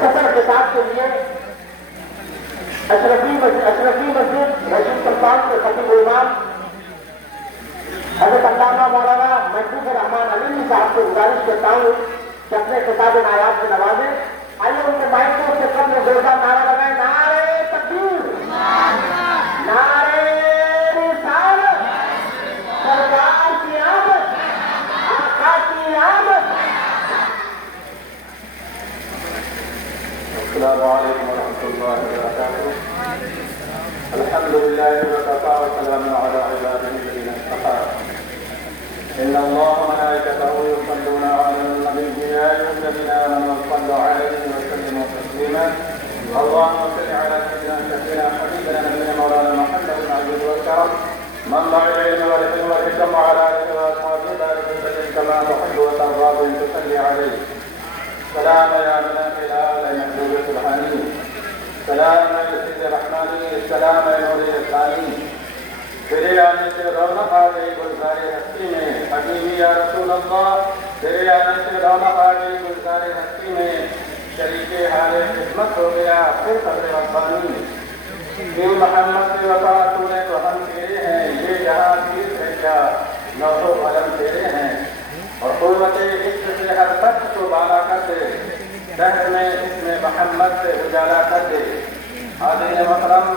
مختصر خطاب کے لیے اشرفی مسجد رشید سلطان کے خطیب امام حضرت علامہ مولانا محفوظ الرحمان علی صاحب سے گزارش کرتا ہوں کہ اپنے خطاب نایاب سے نوازیں. آئیے ان کے مائکوں سے قبل زوردار نعرہ لگائیں. نعرہ تکبیر، نعرہ رسالت، سرکار کی آمد، آقا کی آمد. السلام علیکم ورحمۃ اللہ وبرکاتہ. الحمد للہ وکفی وسلام علی عبادہ الذین اصطفی. ان اللہ وملائکتہ یصلون علی النبی یا ایھا الذین آمنوا صلوا علیہ وسلموا تسلیما. اللهم صل على سيدنا شفيعنا حبيبنا نبينا مولانا محمد بن عبد الوهاب منبع العلم والحلم والحكم وعلى اله واصحابه بارك وسلم كما تحب وترضى وان تصلي عليه. سلام يا بنات الآل محبوب سبحانی. سلام يا سید رحمانی. سلام يا نور اسلامی. تیرے آنے سے رونق آ گئی گلزار ہستی میں حبیبی یا رسول اللہ. تیرے آنے سے رونق آ گئی گلزار ہستی میں شریک حال خدمت ہو گیا پھر قدر ربانی. دل محمد سے وفا تو نے تو ہم تیرے ہیں. یہ جہاں تیر ہے کیا نوح و قلم تیرے ہیں. اور قوت عشق سے ہر تخت کو بالا کر دے. دہر میں اس میں محمد سے اجالا کر دے. حاضرین محترم،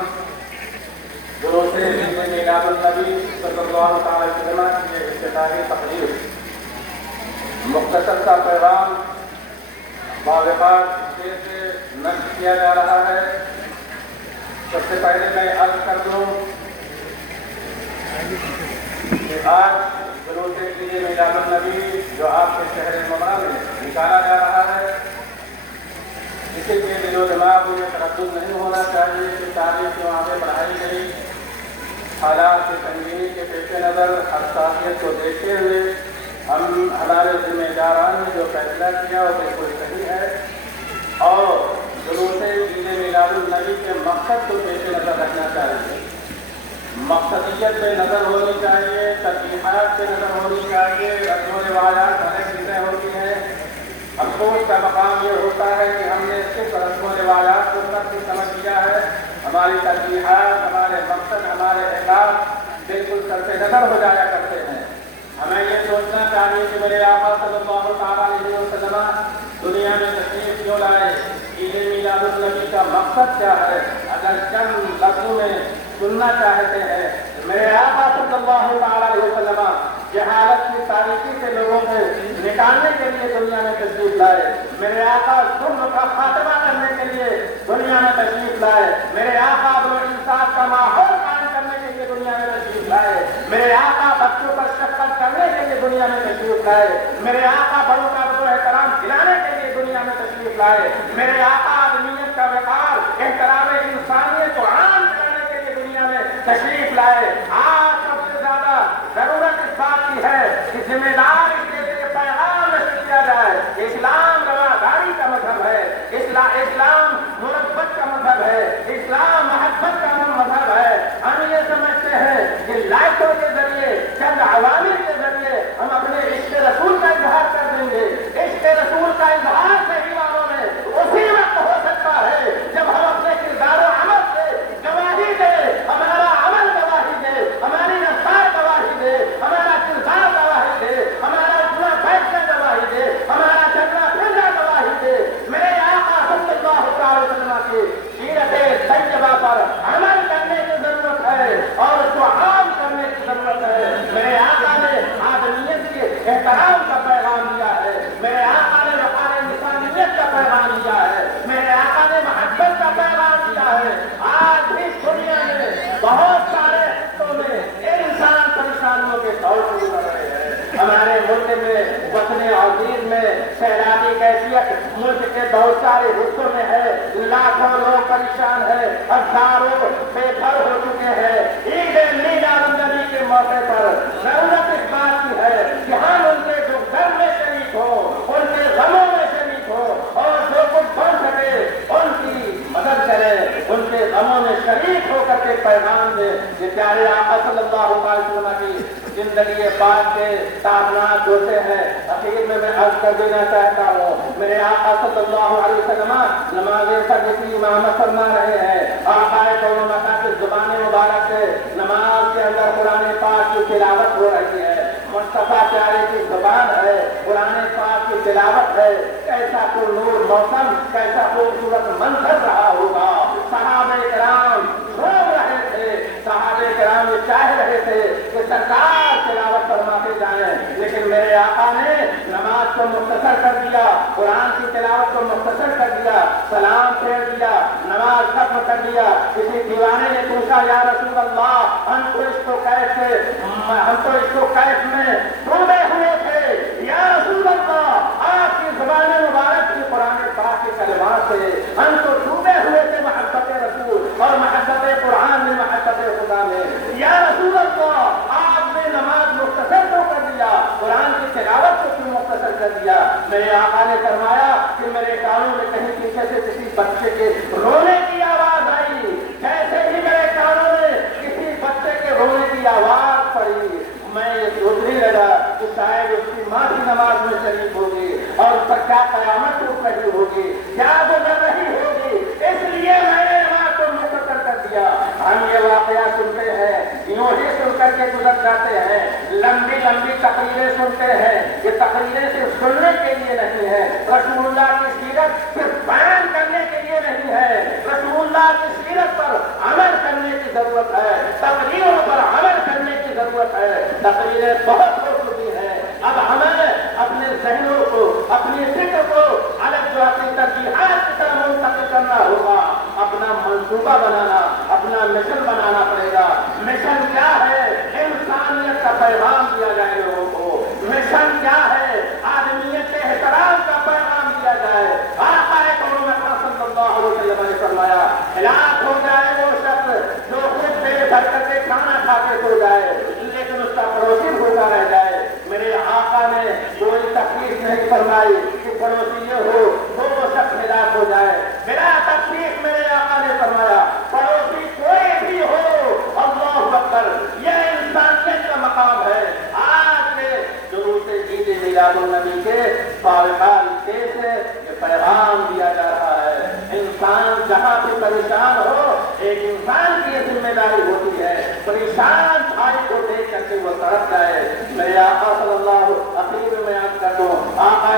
دروس میلاد النبی صلی اللہ تعالی وسلم کی افتتاحی تقریر مختصر سا پیغام باوقار اسٹیج سے نشر کیا جا رہا ہے. سب سے پہلے میں عرض کر دوں کہ آج دروس میلاد النبی جو آپ کے شہر ممرہ میں نکالا جا رہا ہے، کسی کے دل و دماغ میں تردد نہیں ہونا چاہیے کہ تعلیم جو وہاں پہ پڑھائی گئی حالات کی سنگینی کے پیش نظر حساسیت کو دیکھتے ہوئے ہمارے ذمہ داران نے جو فیصلہ کیا وہ بالکل صحیح ہے. اور دروس عید میلاد النبی کے مقصد کو پیش نظر رکھنا چاہیے. مقصدیت پہ نظر ہونی چاہیے، ترجیحات پہ نظر ہونی چاہیے. رسم و روایات الگ چیزیں ہوتی ہیں. افسوس کا مقام یہ ہوتا ہے کہ ہم نے صرف رسم و روایات کو تک سمجھ لیا ہے. ہماری ترجیحات، ہمارے مقصد، ہمارے اہداف بالکل سر سے نظر ہو جایا کرتے ہیں. ہمیں یہ سوچنا چاہیے کہ میرے آقا صلی اللہ تعالیٰ علیہ وسلم دنیا میں تشریف کیوں لائے، عید میلاد النبی کا مقصد کیا ہے. اگر چند لفظوں میں سننا چاہتے ہیں، میرے آقا صلی اللہ تعالیٰ علیہ وسلم جہالت کی تاریکی سے لوگوں کو نکالنے کے لیے دنیا میں تشریف لائے. میرے آقا ظلم کا خاتمہ کرنے کے لیے دنیا میں تشریف لائے. میرے آقا عدل و انصاف کا ماحول قائم کرنے کے لیے دنیا میں تشریف لائے. میرے آقا بچوں پر شفقت کرنے کے لیے دنیا میں تشریف لائے. میرے آقا بڑوں کا ادب و احترام دلانے کے لیے دنیا میں تشریف لائے. میرے آقا آدمیت کا وقار، احترام انسانیت کو عام کرانے کے لیے دنیا میں تشریف لائے. آج سب سے زیادہ ضرورت اس بات کی ہے کہ ذمہ دار اس کے پیغام نشر کیا جائے. اسلام رواداری کا مذہب ہے. اسلام مربت کا مذہب ہے. اسلام محبت کا مذہب ہے. ہم یہ سمجھتے ہیں کہ لائٹوں کے ذریعے، چند عوامل کے ذریعے ہم اپنے عشق رسول کا اظہار کر دیں گے. عشق رسول کا اظہار صحیح معنوں میں اسی وقت ہو سکتا ہے جب ہم اپنے کردار و عمل سے گواہی دیں. ہمارا عمل گواہی دے، ہماری رفتار گواہی دے، ہمارا کردار گواہی دے، ہمارا اٹھنا بیٹھنا گواہی دے، ہمارا چلنا پھرنا گواہی دے. میرے آقا صلی اللہ علیہ وسلم کی سیرت طیبہ پر عمل کرنے کی ضرورت ہے اور اس کو عام کرنے کی ضرورت ہے. میرے آقا نے آدمیت کے احترام کا پیغام دیا ہے. میرے آقا نے وقار انسانیت کا پیغام دیا ہے. میرے آقا نے محبت کا پیغام دیا ہے. آج بھی دنیا میں بہت سارے حصوں میں انسان پریشانیوں کے دور سے گزر رہے ہیں. ہمارے ملک میں وطن عزیز میں سیلابی کیفیت ملک کے بہت سارے حصوں میں ہے. لاکھوں لوگ پریشان ہیں، ہزاروں بے گھر ہو چکے ہیں. عید میلاد النبی کے موقع پر ضرورت اس بات کی ہے کہ ہم ان کے جو گھر میں شریک ہو، ان کے غموں میں شریک ہو اور جو کچھ بن سکے ان کی مدد کریں، ان کے غموں میں شریک ہو کر کے پیغام دے کہ پیارے آقا صلی اللہ علیہ وسلم کی जिंदगी पाक के ताबनात होते हैं। आखिर में मैं अर्ज कर देना चाहता हूँ, मेरे आका सल्लल्लाहु अलैहि वसल्लम नमाज़ फज्र की इमामत फरमा रहे हैं। आका दोनों मका की ज़ुबान मुबारक से नमाज के अंदर कुरान पाक की तिलावत हो रही है। मुस्तफा प्यारे की ज़ुबान है, कुरान पाक की तिलावत है। कैसा पुरनूर मौसम, कैसा खूबसूरत मंजर रहा होगा। सहाबे किराम रोक रहे थे, सहाबे किराम ये चाह रहे थे कि सरकार तिलावत फरमाते जाएं, लेकिन मेरे आका ने नमाज को मुख्तसर कर दिया, कुरान की तिलावत को मुख्तसर कर दिया, सलाम फेर दिया, नमाज खत्म कर दिया। किसी दीवाने ने पूछा, या रसूल अल्लाह, हम तो इसको कैफ में डूबे हुए थे, या रसूल अल्लाह, आपकी ज़ुबान मुबारक की कुरान पाक के कलमात से हम तो डूबे हुए थे मोहब्बत रसूल और मोहब्बत कुरान में, मोहब्बत खुदा में। या रसूल अल्लाह, आपने नमाज मुख्तसर तो कर दिया, कुरान की तिलावत को क्यों मुख्तसर कर दिया? मेरे आका ने फरमाया कि मेरे कानों में कहीं पीछे से किसी बच्चे के रोने की आवाज आई। जैसे ही मेरे कानों में किसी बच्चे के रोने की आवाज पड़ी, मैं ये सोचने लगा कि शायद उसकी माँ की नमाज में शरीक होगी और उस पर क्या कयामत उठ रही होगी, क्या गुजर रही होगी, इसलिए मैंने नमाज को मुख्तसर कर दिया। हम ये वाकया सुनते हैं, यूं ही सुन करके गुजर जाते हैं, लंबी लंबी तकरीरें सुनते हैं। ये तकरीरें सिर्फ सुनने के लिए नहीं है, रसूलुल्लाह की सीरत सिर्फ बयान करने के लिए नहीं है, रसूलुल्लाह की सीरत पर अमल करने की जरूरत है, तकरीरों पर अमल करने की जरूरत है। तकरीरें बहुत हो चुकी हैं, अब हमें अपने ज़हनों को, अपनी फिक्र को अलग जो अपनी तरजीहात की तरफ मुंतकिल करना होगा। अपना मंसूबा बनाना, अपना मिशन बनाना पड़ेगा। मिशन क्या है? इंसानियत का पैगाम दिया जाए लोगों को। मिशन क्या है? आदमियत के एहतराम का पैगाम दिया जाए। आका सल्लल्लाहु अलैहि वसल्लम ने फरमाया, हिलाक हो जाए वो शख्स जो खुद पेट भर करके खाना खा के सो जाए, लेकिन उसका पड़ोसी भूखा रह जाए। मेरे आका ने कोई तकलीफ नहीं फरमाई कि पड़ोसी ये हो तो वो शख्स हिलाक हो जाए। मेरा तकलीफ मेरे आका ने फरमाया, पड़ोसी कोई भी हो, अल्लाहु अकबर, ये इंसानियत का मकाम है। आज के दुरूद ईद मिलादुन्नबी के सालगार से ये पैगाम दिया जा रहा है। इंसान जहाँ भी परेशान हो, एक इंसान की जिम्मेदारी होती है परेशान भाई को देख करके वो तरफ जाए। मेरे आका सल्लल्लाहु अखीर में याद कर दो, आका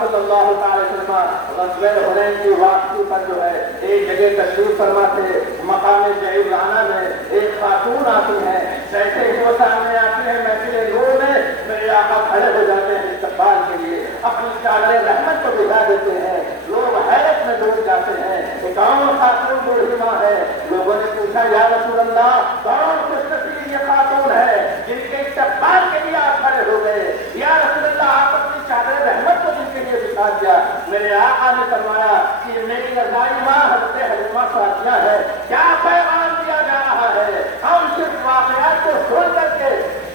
सल्लल्लाहु अलैहि वसल्लम ग़ज़वे हुनैन की वापसी पर जो है एक जगह तशरीफ फरमाते, मकाम जईलाना में एक खातून आती है। जैसे ही वो सामने आती है महफिल नूर में, मेरे आका खड़े हो जाते हैं इस्तक़बाल के लिए, अपनी चादर रहमत को भिजा देते हैं। लोग हैरत में डूब जाते हैं, कौन खातून बूढ़ी माँ है? लोगों ने पूछा, या रसूल अल्लाह, कौन खुशनसीब ये खातून है जिनके इस्तक़बाल के लिए आप खड़े हो गए? या रसूल अल्लाह, आप अपनी चादर रहमत को जिनके लिए बिछा दिया। मेरे आका ने फरमाया कि मेरी रज़ाई माँ हज़रत हलीमा सादिया है। क्या पैगाम दिया जा रहा है? हम सिर्फ वाक़यात को सुन करके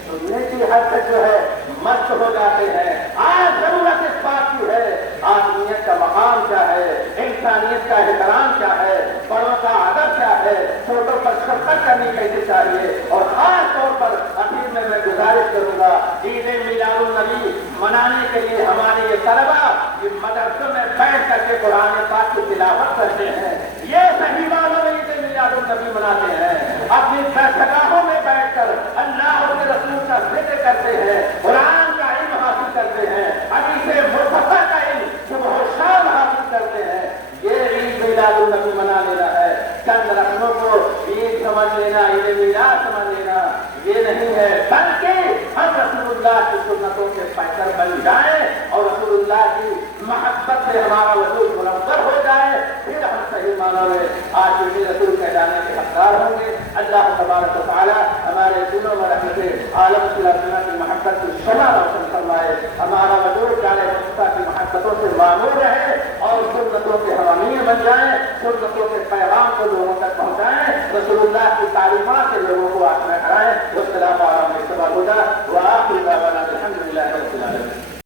सुनने की हद तक जो है मस्त हो जाते हैं। आज जरूरत इस बात की है, आदमियत का मकाम क्या है, इंसानियत का एहतराम क्या है, बड़ों का अदब क्या है, छोटों पर शफ़क़त करनी कैसे चाहिए। और खास तौर पर अखीर में मैं गुजारिश करूंगा, ईद मिलादुन्नबी मनाने के लिए हमारे ये तलबा ये मदरसों में बैठ करके कुरान पाक की तिलावत करते हैं, ये सही मानों में ईद मिलादुन्नबी मनाते हैं। अपनी दरगाहों में बैठकर अल्लाह और रसूल का जिक्र करते हैं, कुरान का इल्म हासिल करते हैं, हदीस मुस्तफा का इल्म सुबह शाम हासिल करते हैं। ये ईद मिलादुन्नबी मना लेना है, चंद रस्मों को ईद समझ लेना, ईद मिलाद समझ लेना ये नहीं है, बल्कि हम रसूलुल्लाह की सुन्नतों के पैकर बन जाएं और रसूलुल्लाह की मोहब्बत से हमारा वजूद मुनव्वर हो जाए, फिर हम सही मानों में आशिक़ रसूल कहलाने के हक़दार होंगे। अल्लाह तबारक व तआला हमारे दिलों में रहमत आलम सुलैमान की मोहब्बत की शमा रोशन फरमाए, हमारा वजूद प्यारे मुस्तफा की मोहब्बतों से मामूर रहे और सुन्नतों के हम अमीर बन जाएं, सुन्नतों के पैगाम को लोगों तक पहुँचाएं, रसूलुल्लाह की तालीमात से लोगों को आश्रय कराएं।